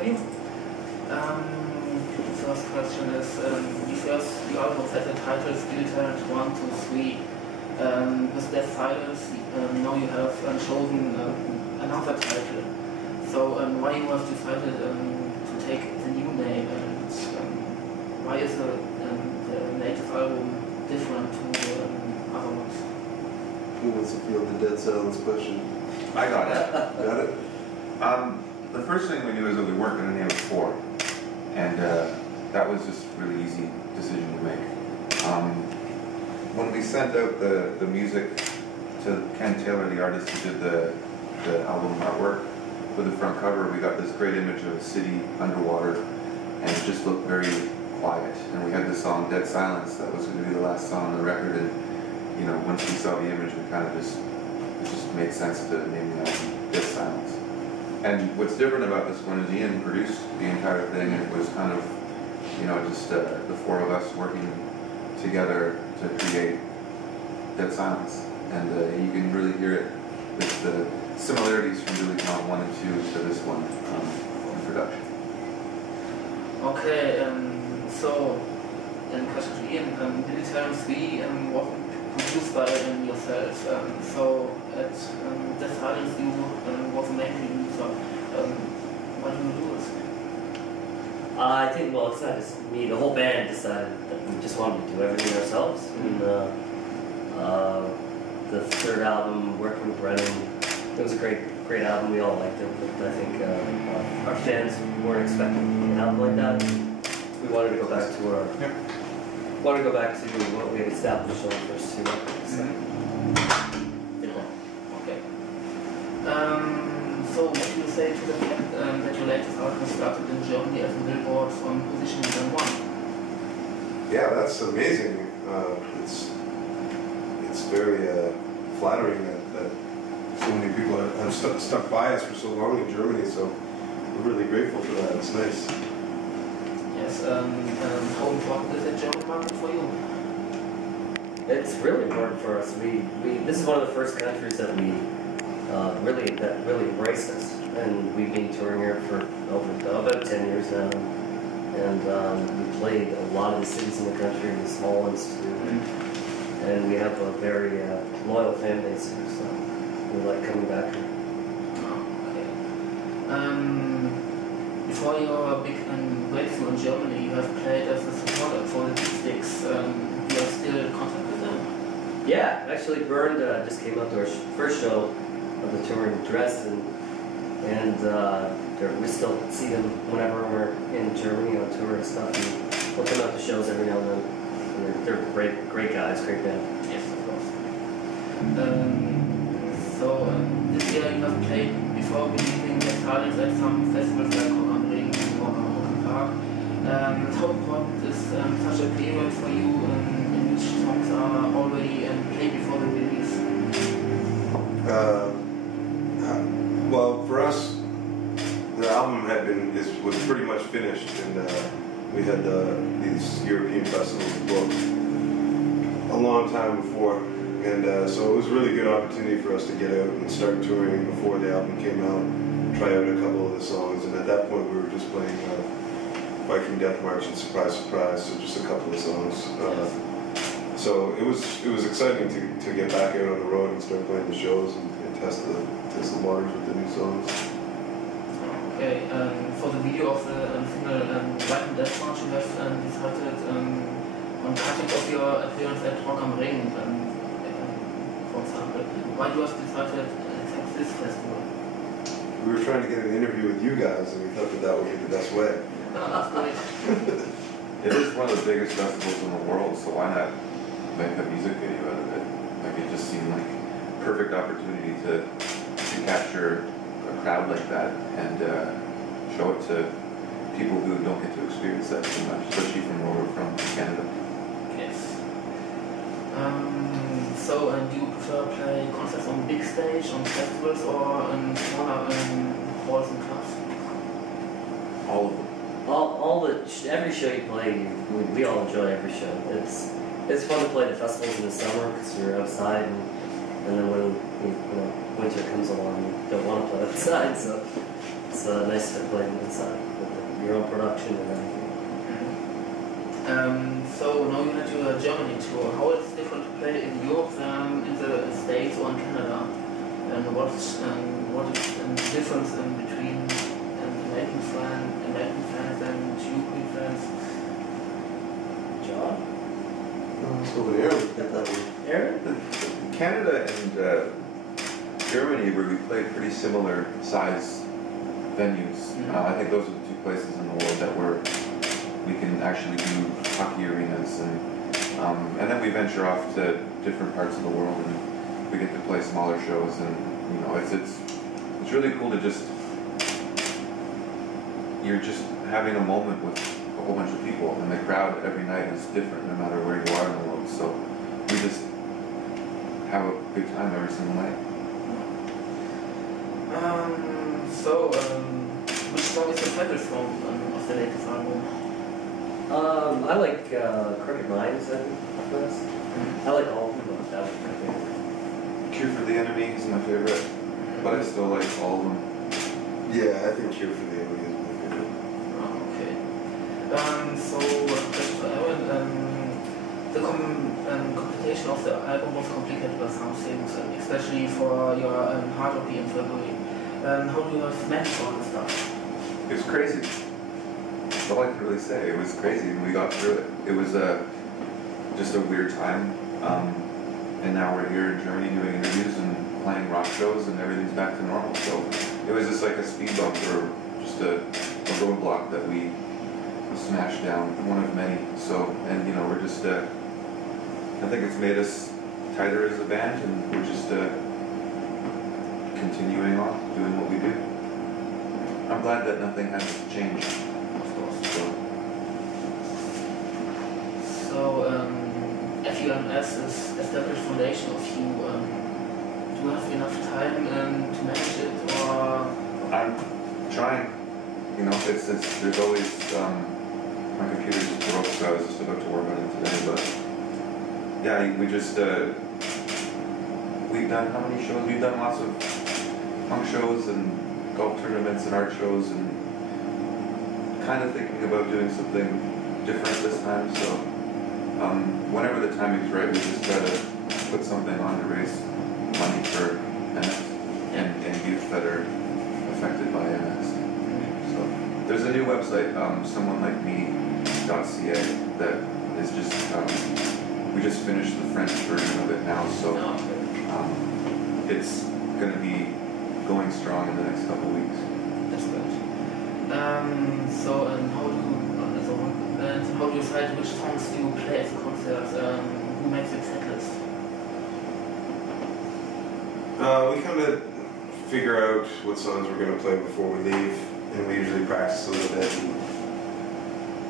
interview. The first question is, the album has the title Still Talent 1, 2, 3. With Death Silence, now you have chosen another title. So why you have decided to take the new name, and why is the latest album different to other ones? Who wants to field the Dead Silence question? I got it. Got it? The first thing we knew is that we weren't going to name it 4, and that was just a really easy decision to make. When we sent out the music to Ken Taylor, the artist who did the album artwork for the front cover, we got this great image of a city underwater, and it just looked very quiet. And we had this song Dead Silence that was going to be the last song on the record, and you know, once we saw the image, we kind of it just made sense to name the album Dead Silence. And what's different about this one is Ian produced the entire thing, and it was kind of, you know, just the 4 of us working together to create Dead Silence. And you can really hear it with the similarities from Billy Count 1 and 2 to this one in production. Okay, so, question to Ian, Billy Count 3 wasn't produced by yourself, so at Death Silence you was the main producer. Why do you do this? I think, well, it's not just me, the whole band decided that we just wanted to do everything ourselves. And the third album, working with Brennan, it was a great album, we all liked it, but I think our fans weren't expecting an album like that. We wanted to go back to what we had established on the first 2 records. So. Okay. So what do you say to the fact that your latest album started in Germany as a Billboard on position number 1? Yeah, that's amazing. It's very flattering that so many people have stuck by us for so long in Germany, so we're really grateful for that. It's nice. Yes, how important is the German market for you? It's really important for us. This is one of the first countries that really embraced us, and we've been touring here for about 10 years now, and we played a lot of the cities in the country, the small ones too, and we have a very loyal fan base here, so we like coming back here. Okay. Before your big breakthrough in Germany, you have played as a supporter for the Sticks. You are still in contact with them? Yeah, actually Bernd just came out to our first show of the tour in Dresden, and we still see them whenever we're in Germany on tour and stuff, and we'll come out to shows every now and then. And they're great guys, great band. Yes, of course. So this year you have played before releasing the Silence at some festivals like Rock am Ring or Rock Park. How important is such a period for you in which songs are already played before the release? Well, for us, the album was pretty much finished, and we had these European festivals booked a long time before, and so it was a really good opportunity for us to get out and start touring before the album came out, try out a couple of the songs, and at that point we were just playing Viking Death March and Surprise Surprise, so just a couple of songs. So it was exciting to get back out on the road and start playing the shows and test the waters with the new songs. Okay, for the video of the single Viking Death March, you have decided on cutting off your appearance at Rock am Ring, for example. Why do you have decided to take this festival? We were trying to get an interview with you guys, and we thought that would be the best way. That's great. It is one of the biggest festivals in the world, so why not make a music video out of it? Like, it just seemed like a perfect opportunity to capture a crowd like that and show it to people who don't get to experience that too much, especially from where we're from, Canada. Yes. So, do you prefer play concerts on big stage, on festivals, or in smaller halls and clubs? All of them. Every show you play, we all enjoy every show. It's fun to play the festivals in the summer because you're outside, and then when winter comes along, you don't want to play outside. So it's nice to play inside with your own production and everything. So now you had your Germany tour. How is it different to play in Europe than in the States or in Canada? And what is the difference in between American fans and European fans? John? So with Aaron? Canada and Germany, where we played pretty similar size venues. I think those are the two places in the world that we can actually do hockey arenas, and then we venture off to different parts of the world and we get to play smaller shows, and you know it's really cool to you're just having a moment with a whole bunch of people, and the crowd every night is different no matter where you are in the world. So we just have a good time every single night. Which song is your favorite song of the latest album? I like Crooked Minds, I think, best. I like all of them, but that was my favorite. Cure for the Enemy is my favorite, but I still like all of them. Yeah, I think Cure for the Enemy is my favorite. Oh, okay. Question for Aaron. The completion of the album was complicated by some things, especially for your hard copy in February. How do you manage all this stuff? It was crazy. That's all I can really say. It was crazy, and we got through it. It was just a weird time, and now we're here in Germany doing interviews and playing rock shows, and everything's back to normal. So it was just like a speed bump, or just a roadblock that we smashed down, one of many. So, and you know, we're just, I think it's made us tighter as a band, and we're just continuing on doing what we do. I'm glad that nothing has changed. So, FUMS is established foundation of you. Do you have enough time to manage it, or? I'm trying. You know, there's always, my computer just broke, so I was just about to work on it today, but yeah, we just, we've done how many shows? We've done lots of punk shows and golf tournaments and art shows, and kind of thinking about doing something different this time, so whenever the timing's right, we just try to put something on to raise money for MS and youth that are affected by MS. So there's a new website, someonelikeme.ca, that is just, we just finished the French version of it now, so it's going to be going strong in the next couple of weeks. That's good. How do you decide which songs do you play at the concert? Who makes the set list? We kind of figure out what songs we're going to play before we leave, and we usually practice a little bit and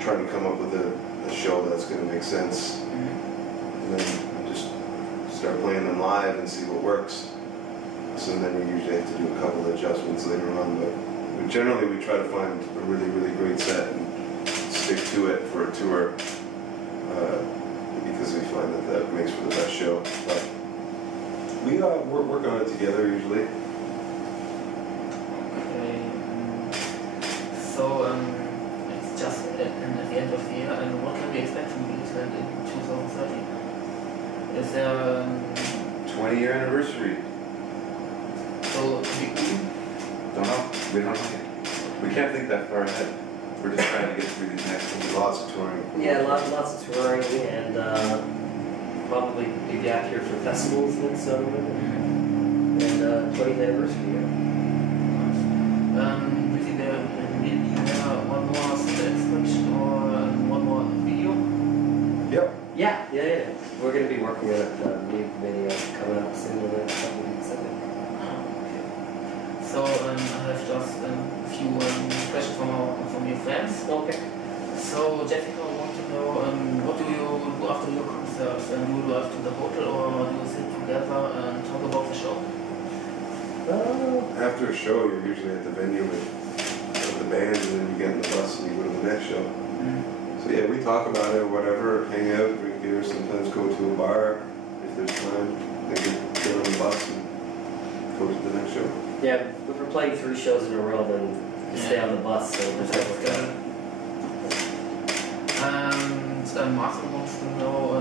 try to come up with a show that's going to make sense. And then we just start playing them live and see what works. So then we usually have to do a couple of adjustments later on, but generally we try to find a really, really great set and stick to it for a tour, because we find that makes for the best show. But we work on it together usually. Okay. So it's just at the end of the year, and what can we expect from Gibts in 2030? Is there 20-year anniversary. so big? Don't know. We don't know yet. We can't think that far ahead. We're just trying to get through these next ones. Lots of touring. Yeah, lots of touring, and probably be back here for festivals next summer, and 20th anniversary. Will there one more sketch or one more video? Yep. Yeah. We're going to be working on a new video coming up soon in the next couple of weeks, I think. So I have just a few questions from your friends. Okay. So Jessica wants to know what do you do after your concerts? Do you go to the hotel, or do you sit together and talk about the show? After a show, you're usually at the venue with the band, and then you get in the bus and you go to the next show. So yeah, we talk about it, whatever, hang out, drink beer, sometimes go to a bar if there's time, then get on the bus and go to the next show. Yeah, if we're playing 3 shows in a row, then we stay on the bus, so there's no work out. And Martin wants to know,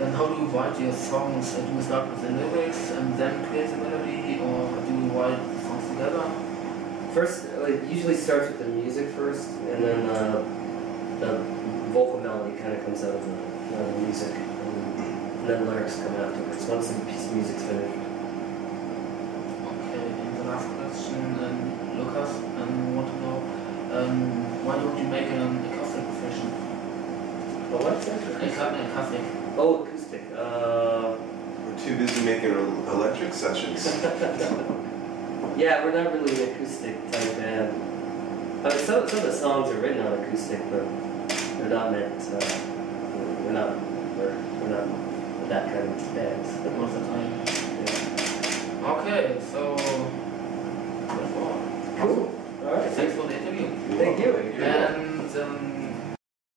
and how do you write your songs? Do you start with the lyrics and then create the melody, or do you write the songs together? First, it usually starts with the music first, and then the vocal melody kind of comes out of the music, and then lyrics come afterwards, once the piece of music's finished. Okay, and the last question, Lucas, want to know, why don't you make an acoustic version? What? Acoustic. Oh, acoustic. We're too busy making electric sessions. Yeah, we're not really an acoustic type band. Some of the songs are written on acoustic, but they're not meant. We're not that kind of band. Most of the time. Yeah. Okay, so that's all. Cool.